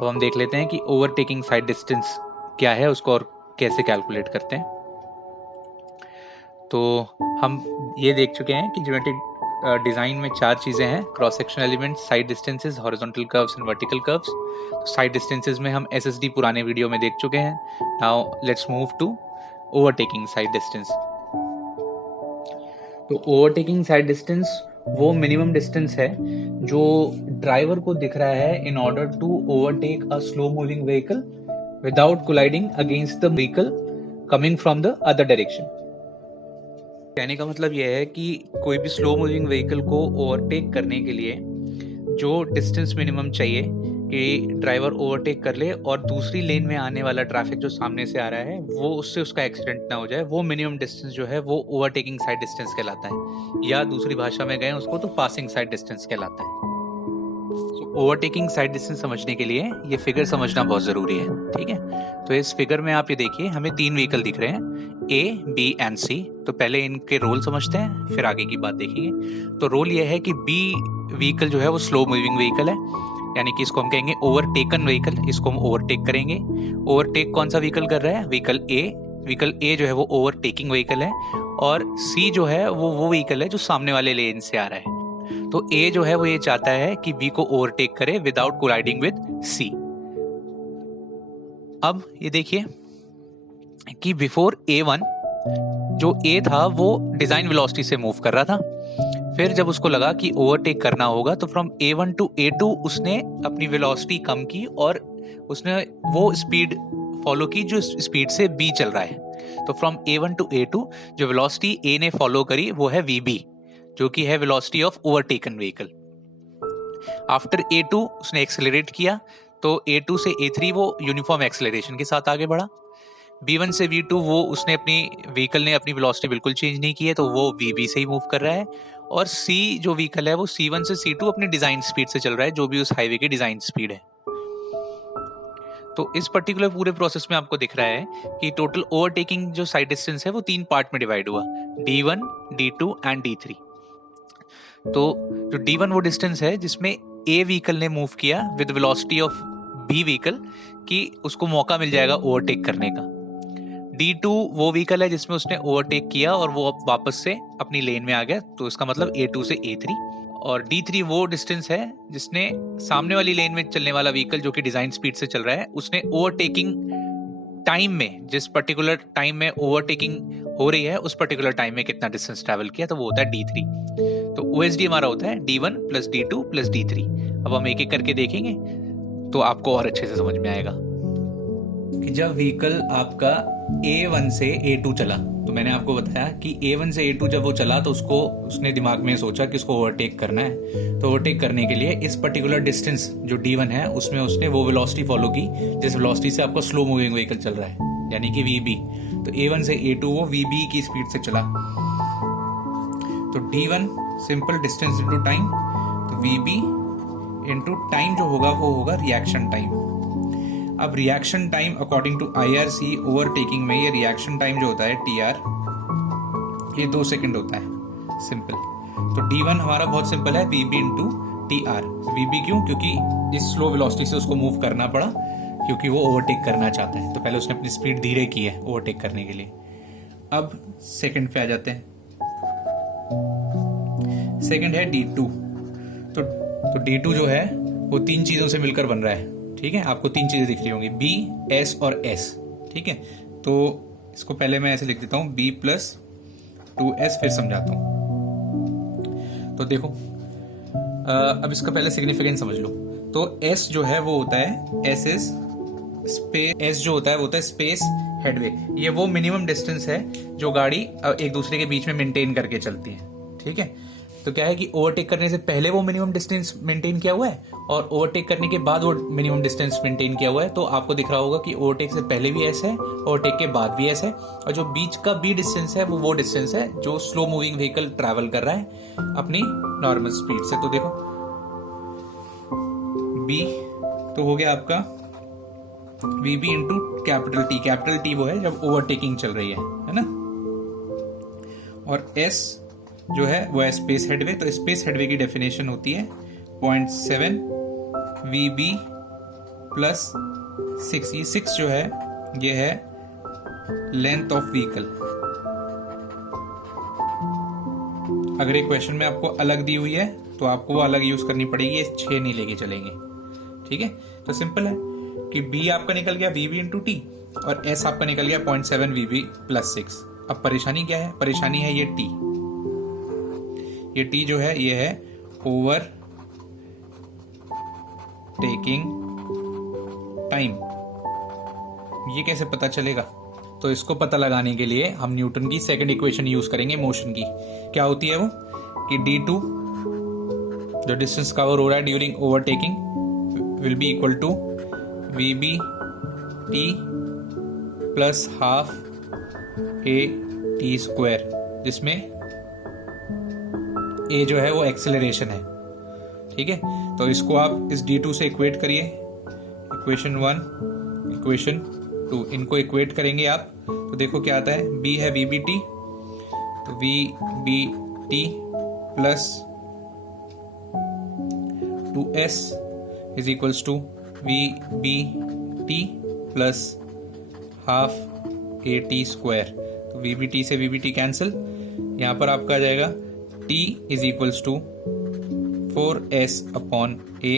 अब हम देख लेते हैं कि ओवरटेकिंग साइड डिस्टेंस क्या है उसको और कैसे कैलकुलेट करते हैं। तो हम ये देख चुके हैं कि ज्योमेट्रिक डिज़ाइन में 4 चीज़ें हैं, cross section elements, side distances, horizontal curves and vertical curves. तो साइड डिस्टेंसेस में हम एसएसडी पुराने वीडियो में देख चुके हैं। Now let's move to overtaking side distance. तो ओवरटेकिंग साइड डिस्टेंस वो मिनिमम डिस्टेंस है जो ड्राइवर को दिख रहा है in order to overtake a slow moving vehicle without colliding against the vehicle coming from the other direction. कहने का मतलब यह है कि कोई भी स्लो मूविंग व्हीकल को ओवरटेक करने के लिए जो डिस्टेंस मिनिमम चाहिए कि ड्राइवर ओवरटेक कर ले और दूसरी लेन में आने वाला ट्रैफिक जो सामने से आ रहा है वो उससे उसका एक्सीडेंट ना हो जाए, वो मिनिमम डिस्टेंस जो है वो ओवरटेकिंग साइड डिस्टेंस कहलाता है, या दूसरी भाषा में गए उसको तो पासिंग साइड डिस्टेंस कहलाता है। ओवरटेकिंग साइड डिस्टेंस समझने के लिए ये फिगर समझना बहुत ज़रूरी है, ठीक है। तो इस फिगर में आप ये देखिए, हमें 3 व्हीकल दिख रहे हैं, ए, बी एंड सी। तो पहले इनके रोल समझते हैं, फिर आगे की बात देखेंगे। तो रोल ये है कि बी व्हीकल जो है वो स्लो मूविंग व्हीकल है, यानी कि इसको हम कहेंगे ओवरटेकन व्हीकल, इसको हम ओवरटेक करेंगे। ओवरटेक कौन सा व्हीकल कर रहा है? व्हीकल ए। व्हीकल ए जो है वो ओवरटेकिंग व्हीकल है, और सी जो है वो व्हीकल है जो सामने वाले लेन से आ रहा है। तो ए जो है वो ये चाहता है कि बी को ओवरटेक करे विदाउट कोलाइडिंग विद सी। अब ये देखिए कि बिफोर A1 जो ए था वो डिजाइन वेलोसिटी से मूव कर रहा था, फिर जब उसको लगा कि ओवरटेक करना होगा तो फ्रॉम A1 टू A2 उसने अपनी वेलोसिटी कम की और उसने वो स्पीड फॉलो की जो स्पीड से B चल रहा है। तो फ्रॉम A1 टू A2 जो वेलोसिटी A ने फॉलो करी वो है VB, जो कि है velocity of overtaken vehicle. After A2 उसने एक्सेलरेट किया, तो A2 से A3 वो यूनिफॉर्म एक्सेलरेशन के साथ आगे बढ़ा। B1 से V2 वो उसने अपनी व्हीकल ने अपनी वेलोसिटी बिल्कुल चेंज नहीं की है, तो वो VB से ही मूव कर रहा है। और C जो व्हीकल है वो C1 से C2 अपनी डिजाइन स्पीड से चल रहा है, जो भी उस हाईवे की डिजाइन स्पीड है। तो इस पर्टिकुलर पूरे प्रोसेस में आपको दिख रहा है कि टोटल ओवरटेकिंग जो साइड डिस्टेंस है वो 3 पार्ट में डिवाइड हुआ, D1, D2 एंड D3। तो जो D1 वो डिस्टेंस है जिसमें A व्हीकल ने मूव किया with velocity of B vehicle, कि उसको मौका मिल जाएगा ओवरटेक करने का। D2 वो व्हीकल है जिसमें उसने ओवरटेक किया और वो अब वापस से अपनी लेन में आ गया, तो इसका मतलब A2 से A3। और D3 वो डिस्टेंस है जिसने सामने वाली लेन में चलने वाला व्हीकल जो कि डिजाइन स्पीड से चल रहा है, उसने ओवरटेकिंग टाइम में, जिस पर्टिकुलर टाइम में ओवरटेकिंग हो रही है उस पर्टिकुलर टाइम में कितना डिस्टेंस ट्रैवल किया, तो वो होता है D3। तो OSD हमारा होता है D1 plus D2 plus D3। अब हम एक एक करके देखेंगे तो आपको और अच्छे से समझ में आएगा कि जब व्हीकल आपका A1 से A2 चला, तो मैंने आपको बताया कि A1 से A2 जब वो चला तो उसने दिमाग में सोचा कि उसको ओवरटेक करना है। तो ओवरटेक करने के लिए इस पर्टिकुलर डिस्टेंस जो D1 है उसमें उसने वो वेलोसिटी फॉलो की जिस वेलोसिटी से आपका स्लो मूविंग व्हीकल चल रहा है, यानी कि VB। तो A1 से A2 वो VB की स्पीड से चला। तो D1 simple distance into time, तो VB इनटू टाइम जो होगा वो होगा रिएक्शन टाइम। अब reaction time according to IRC overtaking में ये रिएक्शन टाइम जो होता है TR, ये 2 सेकंड होता है, सिंपल। तो D1 हमारा बहुत सिंपल है, VB इंटू TR। VB क्यों? क्योंकि इस स्लो वेलोसिटी से उसको मूव करना पड़ा क्योंकि वो ओवरटेक करना चाहता है, तो पहले उसने अपनी स्पीड धीरे की है ओवरटेक करने के लिए। अब सेकंड पे आ जाते हैं। सेकंड है D2। तो D2 जो है वो 3 चीजों से मिलकर बन रहा है, ठीक है। आपको 3 चीजें दिख रही होंगी, B, S और S, ठीक है। तो इसको पहले मैं ऐसे लिख देता हूं, B प्लस 2S, फिर समझाता हूं। तो देखो अब इसका पहले सिग्निफिकेंस समझ लो। तो S जो है वो होता है S जो होता है स्पेस हेडवे। ये वो मिनिमम डिस्टेंस है जो गाड़ी एक दूसरे के बीच में मेंटेन करके चलती है, ठीक है। तो क्या है कि ओवरटेक करने से पहले वो मिनिमम डिस्टेंस मेंटेन किया हुआ है और ओवरटेक करने के बाद वो मिनिमम डिस्टेंस मेंटेन किया हुआ है। तो आपको दिख रहा होगा कि ओवरटेक से पहले भी S है, ओवरटेक के बाद भी S है, और जो बीच का B डिस्टेंस है वो डिस्टेंस है जो स्लो मूविंग व्हीकल ट्रैवल कर रहा है अपनी नॉर्मल स्पीड से। तो देखो B तो हो गया आपका VB into capital T। Capital T वो है जब ओवरटेकिंग चल रही है ना। और S जो है वो है स्पेस हेडवे। तो स्पेस हेडवे की डेफिनेशन होती है 0.7 VB प्लस 6, ये 6 जो है ये है लेंथ ऑफ व्हीकल। अगर ये क्वेश्चन में आपको अलग दी हुई है तो आपको वो अलग यूज करनी पड़ेगी, ये 6 नहीं लेके चलेंगे। ठीक है, तो सिंपल है कि b आपका निकल गया VB इंटू टी और s आपका निकल गया 0.7 VB प्लस 6। अब परेशानी क्या है? परेशानी है ये t। ये t जो है ये है ओवर टेकिंग टाइम। ये कैसे पता चलेगा? तो इसको पता लगाने के लिए हम न्यूटन की सेकंड इक्वेशन यूज करेंगे मोशन की। क्या होती है वो? कि d2 जो डिस्टेंस कवर हो रहा है during overtaking will be equal to VB t plus half AT square, जिसमें A जो है वो एक्सेलरेशन है। ठीक है, तो इसको आप इस d2 से इक्वेट करिए, इक्वेशन 1 इक्वेशन 2, इनको इक्वेट करेंगे आप तो देखो क्या आता है। B है VBT, तो VBT plus 2S is equals to VBT plus half AT square. तो VBT से VBT कैंसिल, यहाँ पर आपका आ जाएगा T is equals to 4S upon A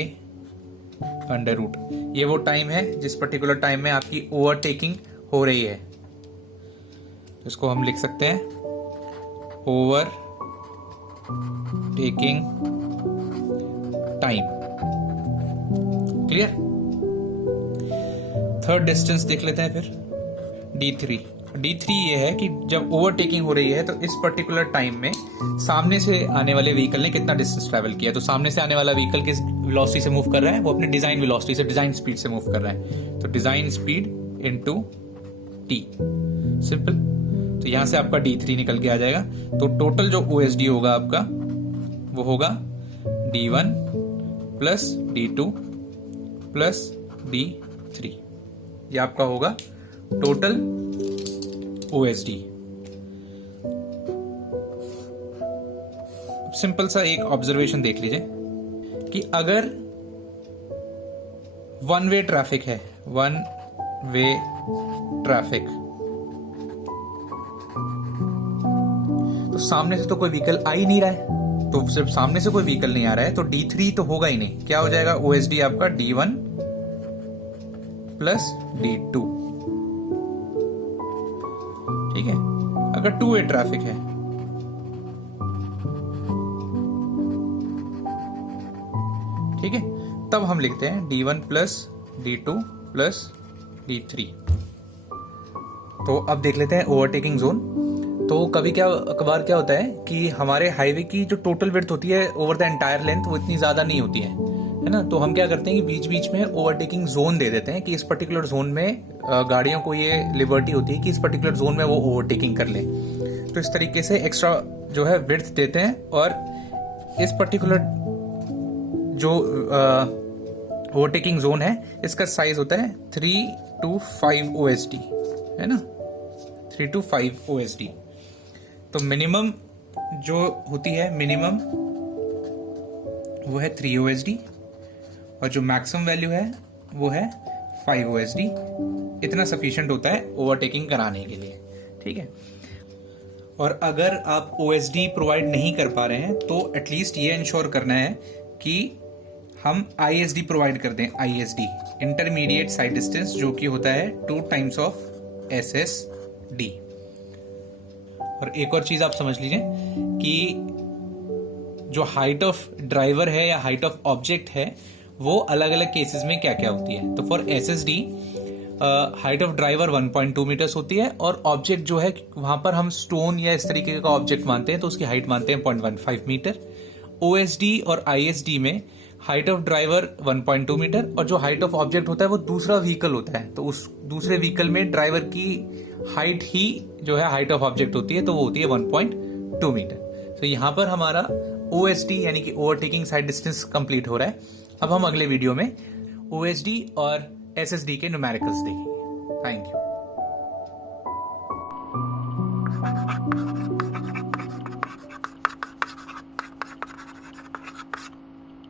under root. ये वो टाइम है जिस पर्टिकुलर टाइम में आपकी ओवरटेकिंग हो रही है। इसको हम लिख सकते हैं over taking time. Clear? Third distance देख लेते हैं फिर, D3। D3 ये है कि जब ओवरटेकिंग हो रही है तो इस पर्टिकुलर टाइम में सामने से आने वाले व्हीकल ने कितना डिस्टेंस ट्रैवल किया। तो सामने से आने वाला व्हीकल किस वेलोसिटी से मूव कर रहा है? वो अपने डिजाइन वेलोसिटी से, डिजाइन स्पीड से मूव कर रहा है। तो design speed into t, simple. तो यहां से आपका D3 निकल के आ जाएगा। तो टोटल जो OSD होगा आपका वो होगा D1 plus D2 plus D3। ये आपका होगा टोटल OSD। सिंपल सा एक ऑब्जर्वेशन देख लीजिए कि अगर वन वे ट्रैफिक है, वन वे ट्रैफिक, तो सामने से तो कोई व्हीकल आ ही नहीं रहा है। तो सिर्फ सामने से कोई व्हीकल नहीं आ रहा है तो D3 तो होगा ही नहीं। क्या हो जाएगा? OSD आपका D1 प्लस D2। ठीक है, अगर टू वे ट्रैफिक है ठीक है, तब हम लिखते हैं D1 plus D2 plus D3। तो अब देख लेते हैं ओवरटेकिंग जोन। तो कभार क्या होता है कि हमारे हाईवे की जो टोटल विड्थ होती है ओवर द एंटायर लेंथ वो इतनी ज्यादा नहीं होती है ना। तो हम क्या करते हैं कि बीच बीच में ओवरटेकिंग जोन दे देते हैं कि इस पर्टिकुलर जोन में गाड़ियों को ये लिबर्टी होती है कि इस पर्टिकुलर जोन में वो ओवरटेकिंग कर ले। तो इस तरीके से एक्स्ट्रा जो है विड्थ देते हैं और इस पर्टिकुलर जो ओवरटेकिंग जोन है इसका साइज होता है 3 to 5 OSD, है ना, 3 to 5 OSD। तो मिनिमम जो होती है मिनिमम वो है 3 OSD और जो मैक्सिमम वैल्यू है वो है 5 OSD। इतना सफिशिएंट होता है ओवरटेकिंग कराने के लिए। ठीक है, और अगर आप OSD प्रोवाइड नहीं कर पा रहे हैं तो एटलीस्ट ये इंश्योर करना है कि हम ISD प्रोवाइड कर दें। ISD इंटरमीडिएट साइड डिस्टेंस, जो कि होता है 2 times of SSD। और एक और चीज आप समझ लीजिए कि जो हाइट ऑफ ड्राइवर है या हाइट ऑफ ऑब्जेक्ट है वो अलग अलग केसेस में क्या क्या होती है। तो for SSD height of driver 1.2 meters होती है और ऑब्जेक्ट जो है वहां पर हम स्टोन या इस तरीके का ऑब्जेक्ट मानते हैं तो उसकी हाइट मानते हैं 0.15 मीटर। OSD और ISD में हाइट ऑफ ड्राइवर 1.2 मीटर और जो हाइट ऑफ ऑब्जेक्ट होता है वो दूसरा व्हीकल होता है। तो उस दूसरे व्हीकल में ड्राइवर की हाइट ही जो है हाइट ऑफ ऑब्जेक्ट होती है, तो वो होती है 1.2 मीटर। तो यहां पर हमारा OSD यानी कि ओवरटेकिंग साइड डिस्टेंस कंप्लीट हो रहा है। अब हम अगले वीडियो में OSD और SSD के न्यूमेरिकल्स देखेंगे। Thank you.